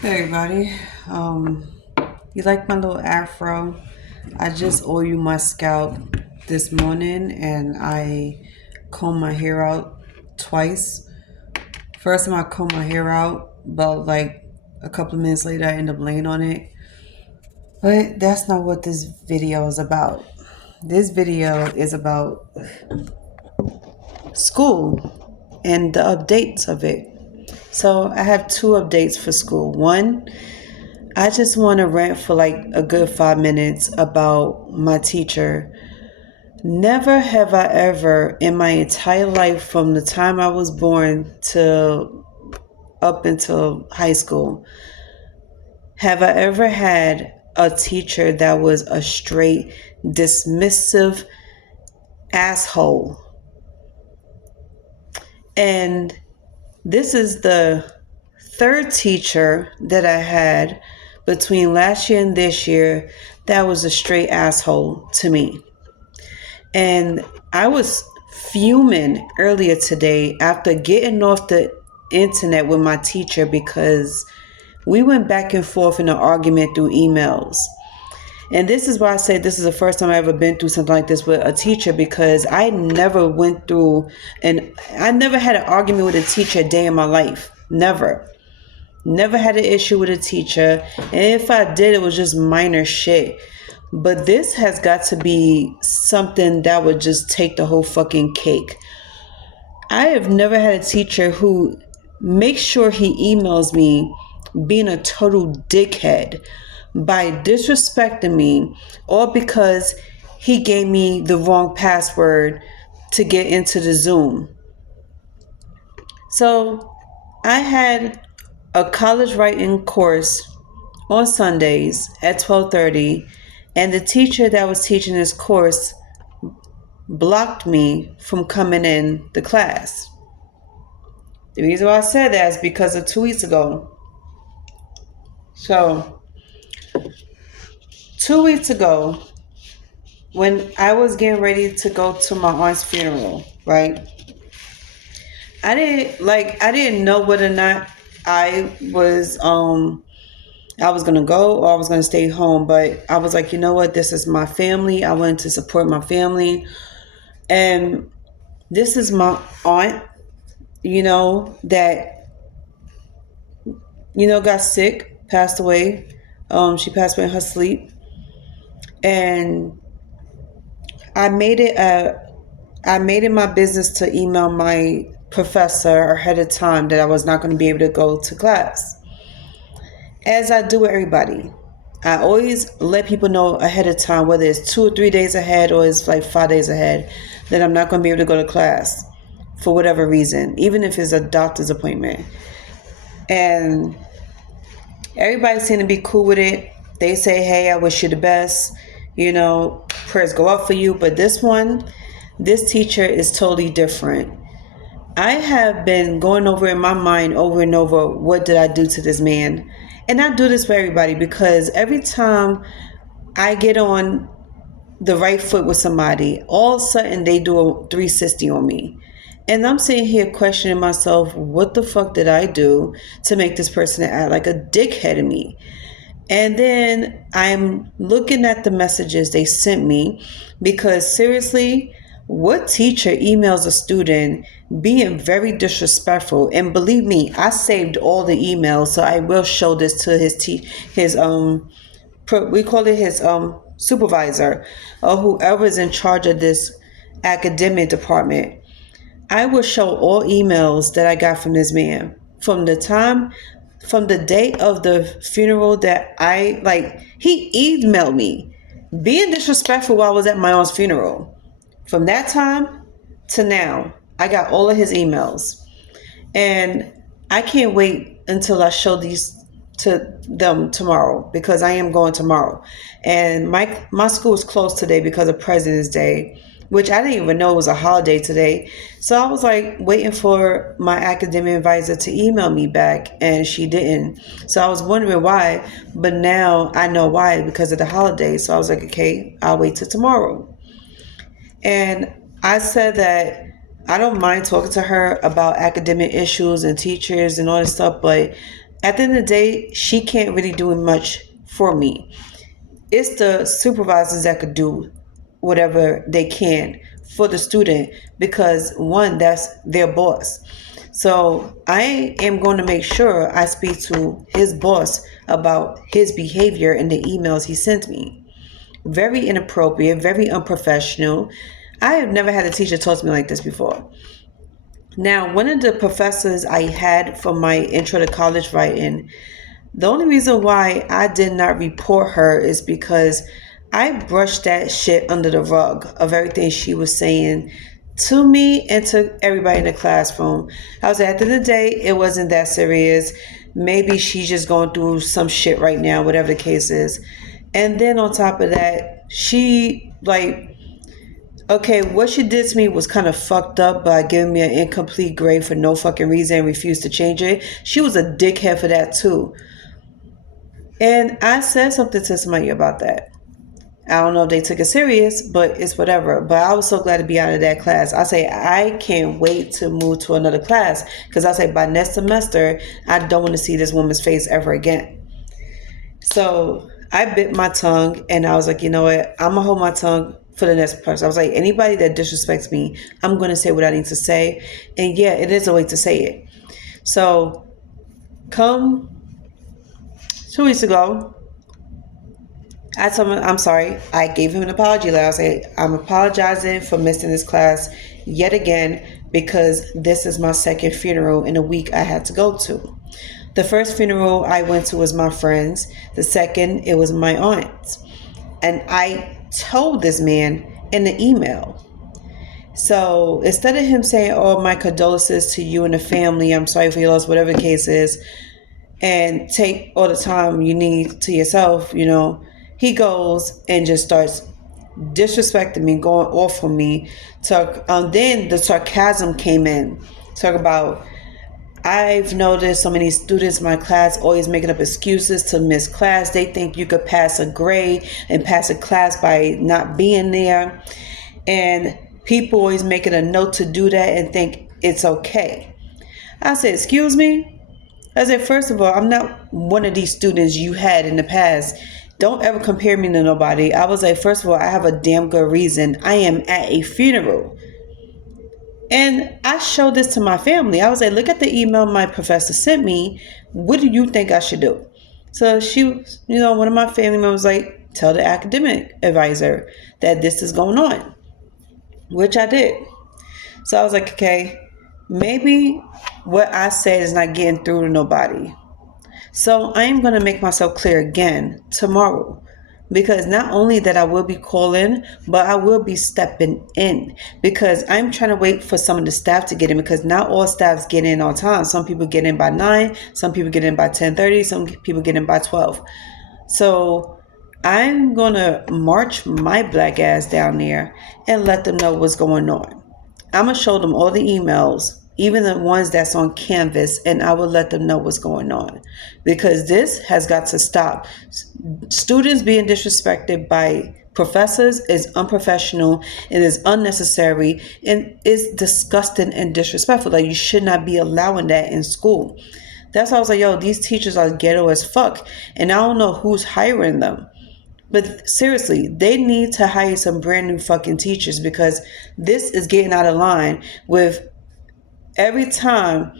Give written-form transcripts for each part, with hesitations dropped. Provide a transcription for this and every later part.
Hey everybody, you like my little afro? I just oiled my scalp this morning and I combed my hair out twice. First time I combed my hair out, about like a couple of minutes later I end up laying on it. But that's not what this video is about. This video is about school and the updates of it. So I have two updates for school. One, I just want to rant for like a good 5 minutes about my teacher. Never have I ever in my entire life, from the time I was born to up until high school, have I ever had a teacher that was a straight dismissive asshole. And this is the third teacher that I had between last year and this year that was a straight asshole to me. And I was fuming earlier today after getting off the internet with my teacher because we went back and forth in an argument through emails. And this is why I say this is the first time I've ever been through something like this with a teacher, because I never went through and I never had an argument with a teacher a day in my life. Never. Never had an issue with a teacher. And if I did, it was just minor shit. But this has got to be something that would just take the whole fucking cake. I have never had a teacher who makes sure he emails me being a total dickhead by disrespecting me, or because he gave me the wrong password to get into the Zoom. So I had a college writing course on Sundays at 12:30, and the teacher that was teaching this course blocked me from coming in the class. The reason why I said that is because of 2 weeks ago. So 2 weeks ago, when I was getting ready to go to my aunt's funeral, right? I didn't know whether or not I was gonna go or I was gonna stay home, but I was like, you know what, this is my family. I wanted to support my family. And this is my aunt, that got sick, passed away. She passed away in her sleep. And I made it my business to email my professor ahead of time that I was not going to be able to go to class. As I do with everybody, I always let people know ahead of time, whether it's 2 or 3 days ahead or it's like 5 days ahead, that I'm not going to be able to go to class for whatever reason, even if it's a doctor's appointment. And everybody seemed to be cool with it. They say, hey, I wish you the best. Prayers go up for you. But this teacher is totally different. I have been going over in my mind over and over, what did I do to this man? And I do this for everybody, because every time I get on the right foot with somebody, all of a sudden they do a 360 on me. And I'm sitting here questioning myself, what the fuck did I do to make this person act like a dickhead to me? And then I'm looking at the messages they sent me, because seriously, what teacher emails a student being very disrespectful? And believe me, I saved all the emails, so I will show this to we call it his supervisor, or whoever is in charge of this academic department. I will show all emails that I got from this man from the day of the funeral, that he emailed me being disrespectful while I was at my aunt's funeral. From that time to now, I got all of his emails. And I can't wait until I show these to them tomorrow, because I am going tomorrow. And my school is closed today because of President's Day, which I didn't even know was a holiday today. So I was like waiting for my academic advisor to email me back, and she didn't. So I was wondering why, but now I know why, because of the holiday. So I was like, okay, I'll wait till tomorrow. And I said that I don't mind talking to her about academic issues and teachers and all this stuff, but At the end of the day, she can't really do much for me. It's the supervisors that could do whatever they can for the student because one, that's their boss. So I am going to make sure I speak to his boss about his behavior in the emails he sent me. Very inappropriate, very unprofessional. I have never had a teacher talk to me like this before. Now, one of the professors I had for my intro to college writing, the only reason why I did not report her is because I brushed that shit under the rug of everything she was saying to me and to everybody in the classroom. I was like, at the end of the day, it wasn't that serious. Maybe she's just going through some shit right now, whatever the case is. And then on top of that, she like, okay, what she did to me was kind of fucked up by giving me an incomplete grade for no fucking reason and refused to change it. She was a dickhead for that too. And I said something to somebody about that. I don't know if they took it serious, but it's whatever. But I was so glad to be out of that class. I say I can't wait to move to another class because I say by next semester, I don't want to see this woman's face ever again. So I bit my tongue and I was like, you know what? I'm going to hold my tongue for the next person. I was like, anybody that disrespects me, I'm going to say what I need to say. And yeah, it is a way to say it. So come 2 weeks ago, I told him, I'm sorry. I gave him an apology letter. I said, I'm apologizing for missing this class yet again because this is my second funeral in a week I had to go to. The first funeral I went to was my friend's. The second, it was my aunt's. And I told this man in the email. So instead of him saying, oh, my condolences to you and the family, I'm sorry for your loss, whatever the case is, and take all the time you need to yourself, you know, he goes and just starts disrespecting me, going off on me. Then the sarcasm came in. Talk about, I've noticed so many students in my class always making up excuses to miss class. They think you could pass a grade and pass a class by not being there. And people always making a note to do that and think it's okay. I said, excuse me? I said, first of all, I'm not one of these students you had in the past. Don't ever compare me to nobody. I was like, first of all, I have a damn good reason. I am at a funeral. And I showed this to my family. I was like, look at the email my professor sent me. What do you think I should do? So she, one of my family members was like, tell the academic advisor that this is going on, which I did. So I was like, okay, maybe what I said is not getting through to nobody. So I am going to make myself clear again tomorrow, because not only that I will be calling, but I will be stepping in, because I'm trying to wait for some of the staff to get in, because not all staffs get in on time. Some people get in by 9, some people get in by 10:30, some people get in by 12. So I'm going to march my black ass down there and let them know what's going on. I'm going to show them all the emails, even the ones that's on Canvas, and I will let them know what's going on, because this has got to stop. Students being disrespected by professors is unprofessional, it is unnecessary, and is disgusting and disrespectful. Like, you should not be allowing that in school. That's why I was like, yo, these teachers are ghetto as fuck, and I don't know who's hiring them. But seriously, they need to hire some brand new fucking teachers, because this is getting out of line with every time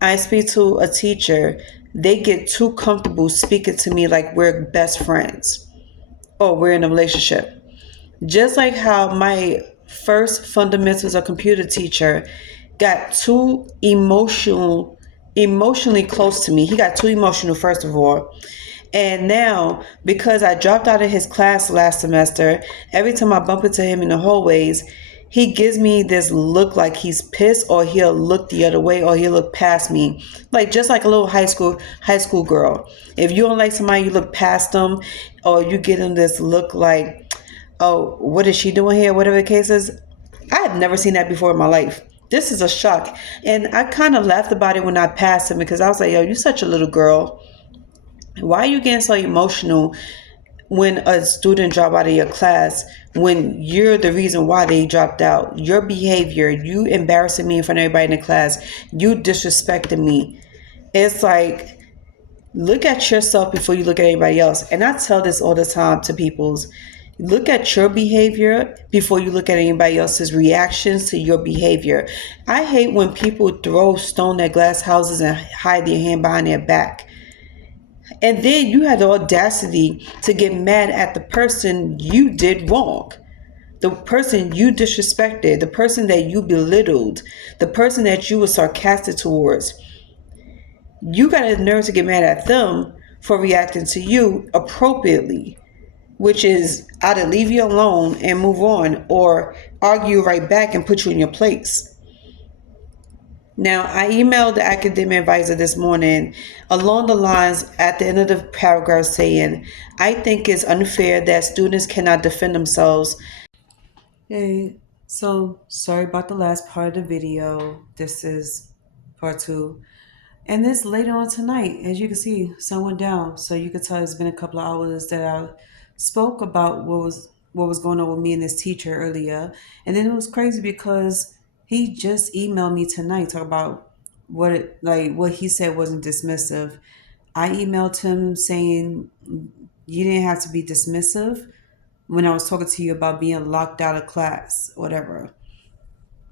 I speak to a teacher, they get too comfortable speaking to me like we're best friends or we're in a relationship. Just like how my first fundamentals of computer teacher got too emotionally close to me. He got too emotional, first of all. And now, because I dropped out of his class last semester, every time I bump into him in the hallways, he gives me this look like he's pissed, or he'll look the other way, or he'll look past me. Like, just like a little high school girl. If you don't like somebody, you look past them, or you get him this look like, oh, what is she doing here? Whatever the case is. I had never seen that before in my life. This is a shock. And I kind of laughed about it when I passed him, because I was like, yo, you're such a little girl. Why are you getting so emotional when a student drop out of your class, when you're the reason why they dropped out? Your behavior, you embarrassing me in front of everybody in the class, you disrespecting me. It's like, Look at yourself before you look at anybody else. And I tell this all the time to people's. Look at your behavior before you look at anybody else's reactions to your behavior. I hate when people throw stone at glass houses and hide their hand behind their back. And then you had the audacity to get mad at the person you did wrong, the person you disrespected, the person that you belittled, the person that you were sarcastic towards. You got the nerve to get mad at them for reacting to you appropriately, which is either leave you alone and move on or argue right back and put you in your place. Now, I emailed the academic advisor this morning along the lines at the end of the paragraph saying, I think it's unfair that students cannot defend themselves. Hey, so sorry about the last part of the video. This is part two. And this later on tonight, as you can see, sun went down. So you could tell it's been a couple of hours that I spoke about what was going on with me and this teacher earlier. And then it was crazy because he just emailed me tonight talking about what he said wasn't dismissive. I emailed him saying you didn't have to be dismissive when I was talking to you about being locked out of class, whatever.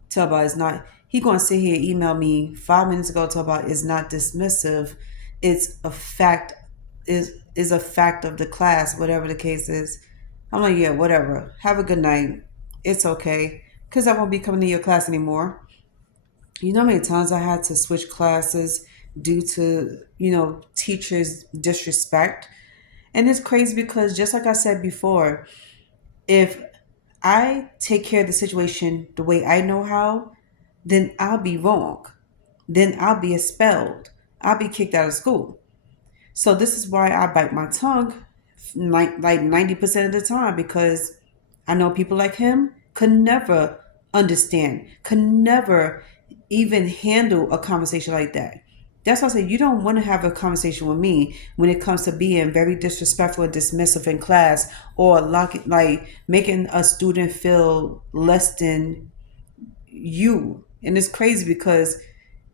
Tell about it's not. He gonna sit here and email me 5 minutes ago. Talk about it's not dismissive. It's a fact. Is a fact of the class, whatever the case is. I'm like, yeah, whatever. Have a good night. It's okay, cause I won't be coming to your class anymore. You know how many times I had to switch classes due to teachers' disrespect, and it's crazy because just like I said before, if I take care of the situation the way I know how, then I'll be wrong. Then I'll be expelled. I'll be kicked out of school. So this is why I bite my tongue like 90% of the time because I know people like him could never understand, could never even handle a conversation like that. That's why I say you don't want to have a conversation with me when it comes to being very disrespectful and dismissive in class or like making a student feel less than you. And it's crazy because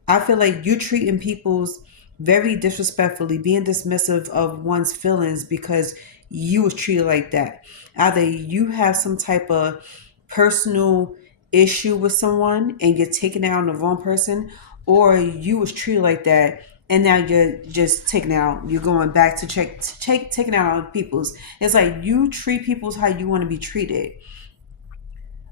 I feel like you treating people's very disrespectfully, being dismissive of one's feelings because you was treated like that. Either you have some type of personal issue with someone and you're taking it out on the wrong person, or you was treated like that and now you're just taking out. You're going back to taking out on people's. It's like you treat people's how you want to be treated.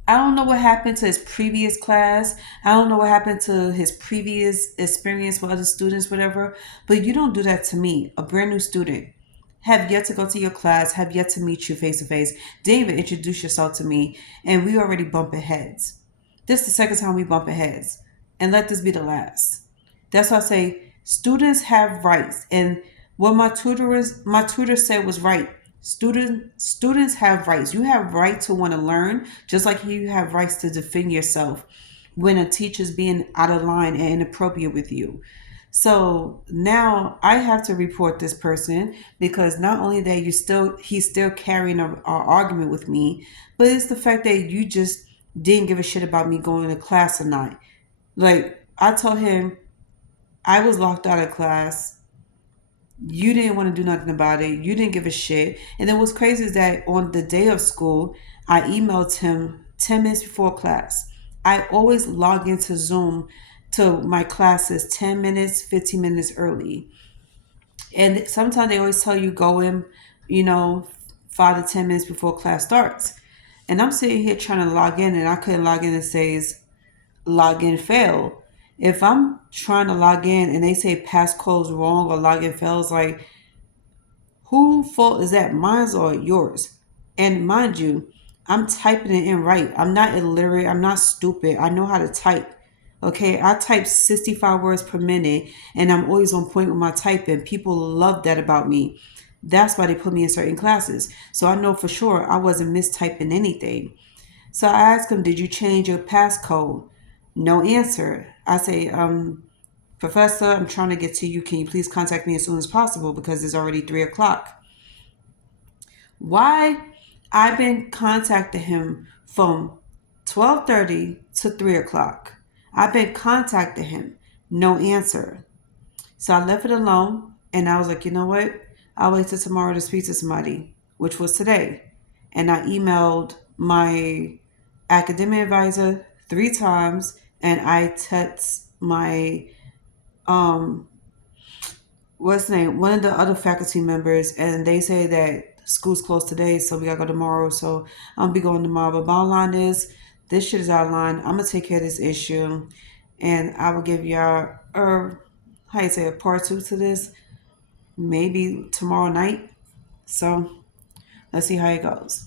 I don't know what happened to his previous class. I don't know what happened to his previous experience with other students, whatever. But you don't do that to me, a brand new student. Have yet to go to your class, have yet to meet you face to face. Didn't even introduce yourself to me, and we already bumping heads. This is the second time we bumping heads, and let this be the last. That's why I say students have rights, and what my tutor said was right. Students have rights. You have right to want to learn, just like you have rights to defend yourself when a teacher's being out of line and inappropriate with you. So now I have to report this person because not only that he's still carrying a argument with me, but it's the fact that you just didn't give a shit about me going to class or not. Like I told him I was locked out of class. You didn't want to do nothing about it. You didn't give a shit. And then what's crazy is that on the day of school, I emailed him 10 minutes before class. I always log into Zoom to my classes 10 minutes, 15 minutes early. And sometimes they always tell you go in, 5 to 10 minutes before class starts. And I'm sitting here trying to log in and I couldn't log in. It says login failed. If I'm trying to log in and they say passcode's wrong or login fails, like who fault is that? Mine's or yours? And mind you, I'm typing it in right. I'm not illiterate. I'm not stupid. I know how to type. Okay, I type 65 words per minute and I'm always on point with my typing. People love that about me. That's why they put me in certain classes. So I know for sure I wasn't mistyping anything. So I asked him, did you change your passcode? No answer. I say, Professor, I'm trying to get to you. Can you please contact me as soon as possible because it's already 3 o'clock. Why? I've been contacting him from 12:30 to 3 o'clock. I've been contacting him. No answer. So I left it alone. And I was like, you know what? I'll wait till tomorrow to speak to somebody, which was today. And I emailed my academic advisor 3 times, and I text my um what's the name, one of the other faculty members, and they say that school's closed today, so we gotta go tomorrow. So I'll be going tomorrow. But bottom line is, this shit is out of line. I'm gonna take care of this issue, and I will give y'all how you say, a part two to this, maybe tomorrow night. So let's see how it goes.